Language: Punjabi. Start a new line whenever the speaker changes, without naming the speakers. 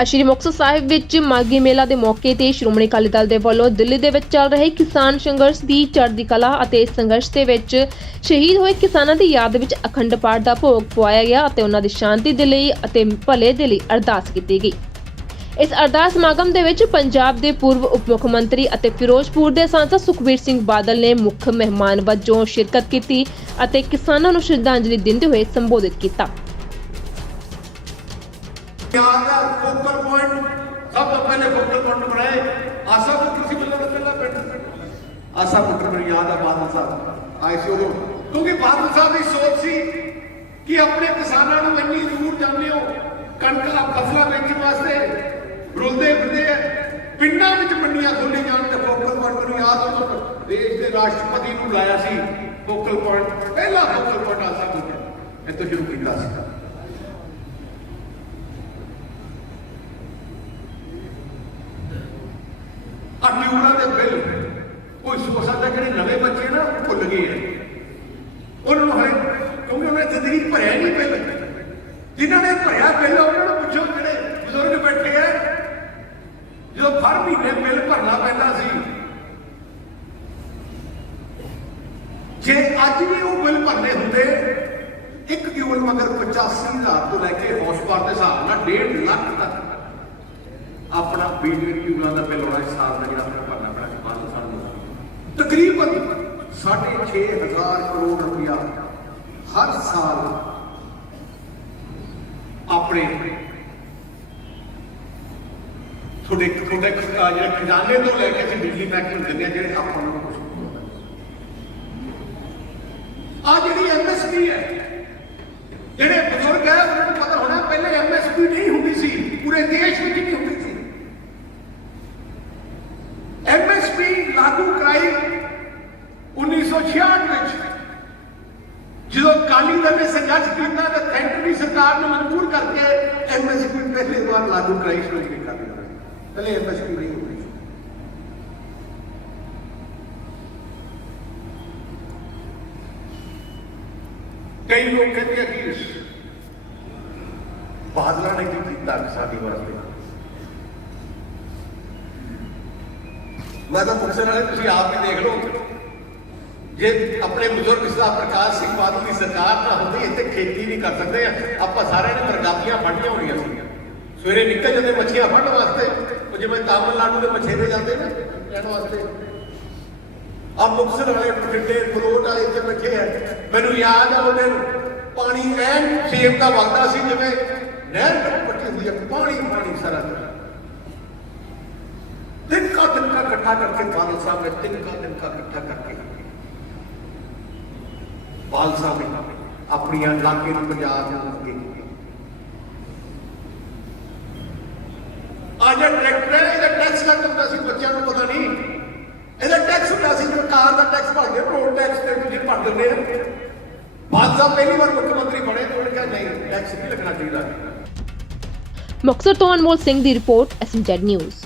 ਅੱਜ ਸ਼੍ਰੀ ਮੁਕਤਸਰ ਸਾਹਿਬ ਵਿੱਚ ਮਾਘੀ ਮੇਲਾ ਦੇ ਮੌਕੇ ਤੇ ਸ਼੍ਰੋਮਣੀ ਅਕਾਲੀ ਦਲ ਦੇ ਵੱਲੋਂ ਦਿੱਲੀ ਦੇ ਵਿੱਚ ਚੱਲ ਰਹੇ ਕਿਸਾਨ ਸੰਘਰਸ਼ ਦੀ ਚੜ੍ਹਦੀ ਕਲਾ ਅਤੇ ਇਸ ਸੰਘਰਸ਼ ਦੇ ਵਿੱਚ ਸ਼ਹੀਦ ਹੋਏ ਕਿਸਾਨਾਂ ਦੀ ਯਾਦ ਵਿੱਚ ਅਖੰਡ ਪਾਠ ਦਾ ਭੋਗ ਪਵਾਇਆ ਗਿਆ ਅਤੇ ਉਹਨਾਂ ਦੀ ਸ਼ਾਂਤੀ ਦੇ ਲਈ ਅਤੇ ਭਲੇ ਦੇ ਲਈ ਅਰਦਾਸ ਕੀਤੀ ਗਈ। ਇਸ ਅਰਦਾਸ ਸਮਾਗਮ ਦੇ ਵਿੱਚ ਪੰਜਾਬ ਦੇ ਪੂਰਵ ਉਪ ਮੁੱਖ ਮੰਤਰੀ ਅਤੇ ਫਿਰੋਜ਼ਪੁਰ ਦੇ ਸਾਂਸਦ ਸੁਖਬੀਰ ਸਿੰਘ ਬਾਦਲ ਨੇ ਮੁੱਖ ਮਹਿਮਾਨ ਵਜੋਂ ਸ਼ਿਰਕਤ ਕੀਤੀ ਅਤੇ ਕਿਸਾਨਾਂ ਨੂੰ ਸ਼ਰਧਾਂਜਲੀ ਦਿੰਦੇ ਹੋਏ ਸੰਬੋਧਿਤ ਕੀਤਾ।
ਦੇ ਫੋਕਲ ਪੁਆਇੰਟ ਬਣਾਏ। ਆਸਾ ਪੁੱਤਰ ਸੀ ਬੱਲਾ ਬੱਲਾ ਪਿੰਡ ਆਸਾ ਪੁੱਤਰ ਮੈਨੂੰ ਯਾਦ ਆ ਬਾਦਲ ਸਾਹਿਬ ਆਏ ਸੀ ਉਦੋਂ। ਕਿਉਂਕਿ ਬਾਦਲ ਸਾਹਿਬ ਦੀ ਸੋਚ ਸੀ ਕਿ ਆਪਣੇ ਕਿਸਾਨਾਂ ਨੂੰ ਇੰਨੀ ਦੂਰ ਜਾਂਦੇ ਹੋ, ਕਣਕਾਂ ਫਸਲਾਂ ਵੇਚਣ ਵਾਸਤੇ ਰੁਲਦੇ ਫਿਰਦੇ ਪਿੰਡਾਂ ਵਿੱਚ ਮੰਡੀਆਂ ਖੋਲੀ ਜਾਣ ਤੇ ਫੋਕਲ ਪੁਆਇੰਟ ਮੈਨੂੰ ਯਾਦ ਉਦੋਂ ਦੇਸ਼ ਦੇ ਰਾਸ਼ਟਰਪਤੀ ਨੂੰ ਲਾਇਆ ਸੀ ਫੋਕਲ ਪੁਆਇੰਟ। ਪਹਿਲਾ ਫੋਕਲ ਪੁਆਇੰਟ ਆਸਾ ਪੁੱਤਰ। ਇਹ ਤੋਂ ਸ਼ੁਰੂ ਕੀਤਾ ਸੀ। ਆ ਟਿਊਬਰਾਂ ਦੇ ਬਿੱਲ। ਕੋਈ ਸੋ ਸਕਦਾ ਜਿਹੜੇ ਨਵੇਂ ਬੱਚੇ ਨਾ, ਉਹ ਭੁੱਲ ਗਏ ਆ। ਉਹਨਾਂ ਨੂੰ ਹਲੇ, ਕਿਉਂਕਿ ਉਹਨੇ ਜ਼ਿੰਦਗੀ ਭਰਿਆ ਨਹੀਂ ਬਿੱਲ ਜਿਨ੍ਹਾਂ ਨੇ ਭਰਿਆ ਬਿੱਲ, ਉਹਨਾਂ ਨੂੰ ਪੁੱਛੋ ਜਿਹੜੇ ਬਜ਼ੁਰਗ ਬੈਠੇ ਆ। ਜਦੋਂ ਹਰ ਮਹੀਨੇ ਬਿੱਲ ਭਰਨਾ ਪੈਂਦਾ ਸੀ, ਜੇ ਅੱਜ ਵੀ ਉਹ ਬਿੱਲ ਭਰਨੇ ਹੁੰਦੇ, ਇੱਕ ਕਿਊਲ ਮਗਰ 85000 ਤੋਂ ਲੈ ਕੇ ਹਾਊਸ ਪਾਰ ਦੇ ਹਿਸਾਬ ਨਾਲ 1.5 ਲੱਖ ਤੱਕ। ਆਪਣਾ ਬਿਜਲੀ ਟਿਊਬਾਂ ਦਾ ਬਿੱਲ ਆਉਣਾ ਇਸ ਸਾਲ ਦਾ ਜਿਹੜਾ ਆਪਣਾ ਭਰਨਾ ਪੈਣਾ ਸੀ ਪੰਜ ਸਾਲ ਦਾ ਤਕਰੀਬਨ 6500 ਕਰੋੜ ਰੁਪਇਆ ਹਰ ਸਾਲ ਆਪਣੇ ਤੁਹਾਡੇ ਤੁਹਾਡੇ ਖ- ਖਜ਼ਾਨੇ ਤੋਂ ਲੈ ਕੇ ਅਸੀਂ ਬਿਜਲੀ ਮਹਿਕਮੇ ਨੂੰ ਦਿੰਦੇ ਆ ਜਿਹੜੇ ਆਪਾਂ ਨੂੰ ਕੁਝ ਆ ਜਿਹੜੀ ਐਮਐਸਪੀ ਹੈ, ਜਿਹੜੇ ਬਜ਼ੁਰਗ ਹੈ, ਉਹਨਾਂ ਨੂੰ ਪਤਾ ਹੋਣਾ, ਪਹਿਲੇ ਐਮਐਸਪੀ ਨਹੀਂ ਹੁੰਦੀ ਸੀ, ਪੂਰੇ ਦੇਸ਼ ਵਿੱਚ ਨਹੀਂ ਹੁੰਦੀ ਸੀ ਐਮਐਸਪੀ ਲਾਗੂ ਕਰਾਈ 1966 ਵਿੱਚ ਜਦੋਂ ਕਾਲੀ ਦਲ ਨੇ ਸੰਘਰਸ਼ ਕੀਤਾ ਤੇ ਸੈਂਟਰ ਸਰਕਾਰ ਨੂੰ ਮਜਬੂਰ ਕਰਕੇ ਐਮਐਸਪੀ ਪਹਿਲੀ ਵਾਰ ਲਾਗੂ ਕਰਾਈ ਸ਼ੁਰੂ ਕੀਤਾ ਪਹਿਲੇ ਐਮਐਸਪੀ ਨਹੀਂ ਹੁੰਦੀ ਸੀ ਕਈ ਲੋਕ ਕਹਿੰਦੇ ਆ ਕਿ ਬਾਦਲਾਂ ਨੇ ਕੀ ਕੀਤਾ ਕਿਸਾਨੀ ਵਾਸਤੇ ਮੈਂ ਤਾਂ ਮੁਕਤਸਰ ਵਾਲੇ ਤੁਸੀਂ ਆਪ ਹੀ ਦੇਖ ਲਓ। ਜੇ ਆਪਣੇ ਬਜ਼ੁਰਗ ਸਾਹਿਬ ਪ੍ਰਕਾਸ਼ ਸਿੰਘ ਬਾਦਲ ਦੀ ਸਰਕਾਰ ਨਾ ਹੁੰਦੀ, ਇੱਥੇ ਖੇਤੀ ਨਹੀਂ ਕਰ ਸਕਦੇ ਆਪਾਂ ਸਾਰਿਆਂ ਨੇ ਪ੍ਰਜਾਤੀਆਂ ਫੜੀਆਂ ਹੋਣੀਆਂ ਸੀ। ਸਵੇਰੇ ਨਿਕਲ ਜਾਂਦੇ ਮੱਛੀਆਂ ਫੜਨ ਵਾਸਤੇ। ਉਹ ਜਿਵੇਂ ਤਾਮਿਲਨਾਡੂ ਦੇ ਮਛੇਰੇ ਜਾਂਦੇ ਨੇ ਲੈਣ ਵਾਸਤੇ। ਆ ਮੁਕਤਸਰ ਵਾਲੇ ਬਠਿੰਡੇ ਫਲੋਟ ਵਾਲੇ ਇੱਥੇ ਬੈਠੇ ਆ। ਮੈਨੂੰ ਯਾਦ ਆ ਉਹ ਦਿਨ, ਪਾਣੀ ਐਨ ਸੇਮ ਦਾ ਵਗਦਾ ਸੀ, ਜਿਵੇਂ ਨਹਿਰ ਵਿੱਚ ਪੱਟੀ ਹੁੰਦੀ ਹੈ ਪਾਣੀ ਪਾਣੀ ਸਾਰਾ। ਦਿਨ दिन का दिन का इकट्ठा करके बाल साहब ने दिन का दिन का इकट्ठा करके बाल साहब ने अपनी इलाके ਨੂੰ ਪੰਜਾਬ ਨੂੰ ਅੱਗੇ ਅੱਜ ਟਰੈਕਟਰ ਹੈ ਇਹਦਾ ਟੈਕਸ ਲੱਗ ਜਾਂਦਾ ਸੀ ਬੱਚਿਆਂ ਨੂੰ ਪਤਾ ਨਹੀਂ ਇਹਦਾ ਟੈਕਸ ਹੁੰਦਾ ਸੀ ਜਿਵੇਂ ਕਾਰ ਦਾ ਟੈਕਸ ਭਰਦੇ ਰੋਡ ਟੈਕਸ ਤੇ ਦੂਜੇ ਭਰ ਦਿੰਦੇ ਆ ਬਾਦ ਸਾਹਿਬ ਪਹਿਲੀ ਵਾਰ ਮੁੱਖ ਮੰਤਰੀ ਬਣੇ ਤੇ ਉਹਨੇ ਕਿਹਾ ਨਹੀਂ ਟੈਕਸ ਨਹੀਂ ਲੱਗਣਾ ਚਾਹੀਦਾ
ਮੁਕਤਸਰ ਤੋਂ ਅਨਮੋਲ ਸਿੰਘ ਦੀ ਰਿਪੋਰਟ ਐਸਐਮਜੈਡ ਨਿਊਜ਼